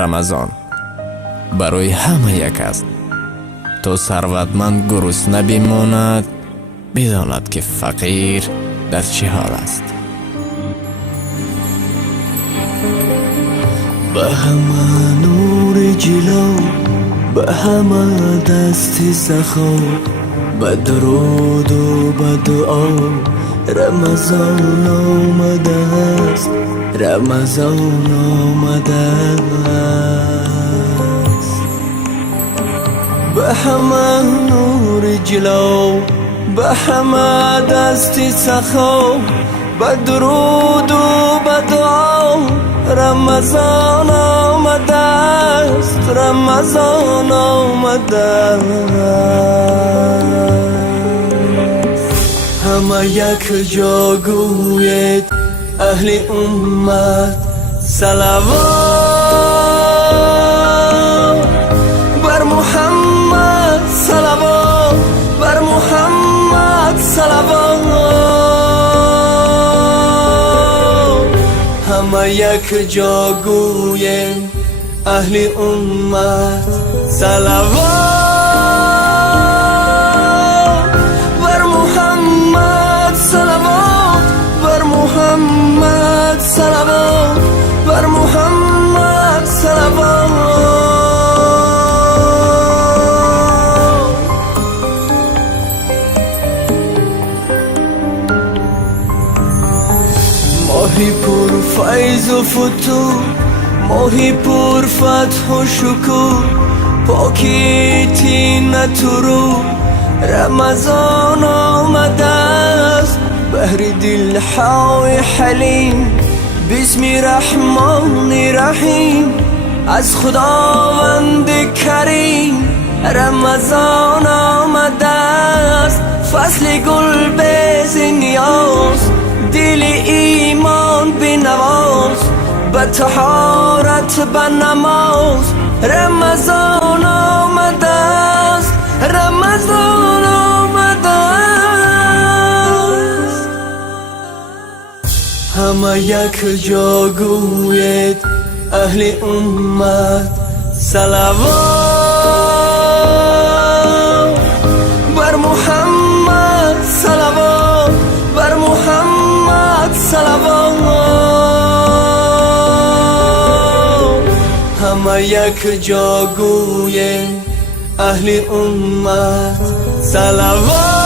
рамазон барои ҳама як аст. То сарватманд гурусна бимонад, бидонад ки фақир дар чӣ ҳол аст. ба ҳама нури ҷило, ба ҳама дасти сахо, ба дуруду ба дуо рамазон омадааст, рамазон омадааст. ба ҳама нури ҷило, ба ҳама дасти сахо, ба дуруду ба дуо рамазон омадааст, рамазон омадааст. ҳама як ҷо гӯед аҳли уммат салавот бар Муҳаммад, салавот бар Муҳаммад, салавот. ҳама як ҷо гӯед аҳли уммат салавот бар Муҳаммад, салавот бар Муҳаммад, салавот бар Муҳаммад, салавот. ماهی پر فیض و فتوح، ماهی پر فتح و شکوه، پاکی طینت و روح رمضان آمده است. بهر دلهای حلیم بسم رحمان رحیم، از خداوند کریم رمضان آمده است. فصل گل بیز نیاز، دل ایمان بنواز، به طهارت به نماز رمضان آمده است، رمضان آمده است. همه یک جا گوید اهل امت صلوات بر محمد، صلوات بر محمد، صلوات. همه یک جا گوید اهل امت صلوات